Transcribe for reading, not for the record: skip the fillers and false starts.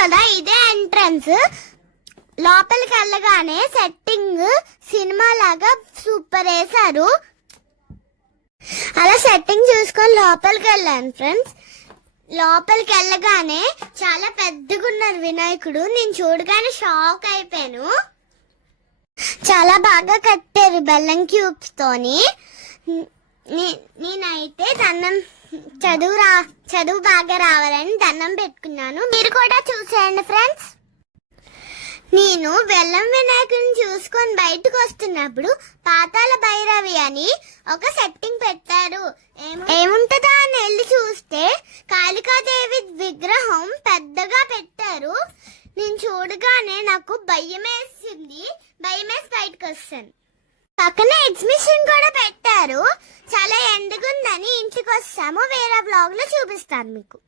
కదా ఇదే ఎంట్రన్స్. లోపలికి వెళ్ళగానే సెట్టింగ్ సినిమా లాగా సూపర్ వేశారు. అలా సెట్టింగ్ చూసుకొని లోపలికి వెళ్ళాను ఫ్రెండ్స్. లోపలికి వెళ్ళగానే చాలా పెద్దగా ఉన్నారు వినాయకుడు. నేను చూడగానే షాక్ అయిపోయాను. చాలా బాగా కట్టారు బెల్లం క్యూబ్స్ తోని. నేనైతే చదువు బాగా రావాలని దండం పెట్టుకున్నాను. మీరు కూడా చూసేయండి ఫ్రెండ్స్. నేను బెల్లం వినాయకుడిని చూసుకొని బయటకు వస్తున్నప్పుడు పాతాళ భైరవి అని ఒక సెట్టింగ్ పెట్టారు. ఏముంటుందా అని వెళ్ళి చూస్తే కాళికాదేవి విగ్రహం పెద్దగా పెట్టారు. నేను చూడగానే నాకు భయమేసి బయటకు వస్తాను. పక్కన ఎగ్జిబిషన్ కూడా పెట్టారు. చాలా ఎండగుందని ఇంటికి వస్తాము. వేరే బ్లాగ్ లో చూపిస్తాను మీకు.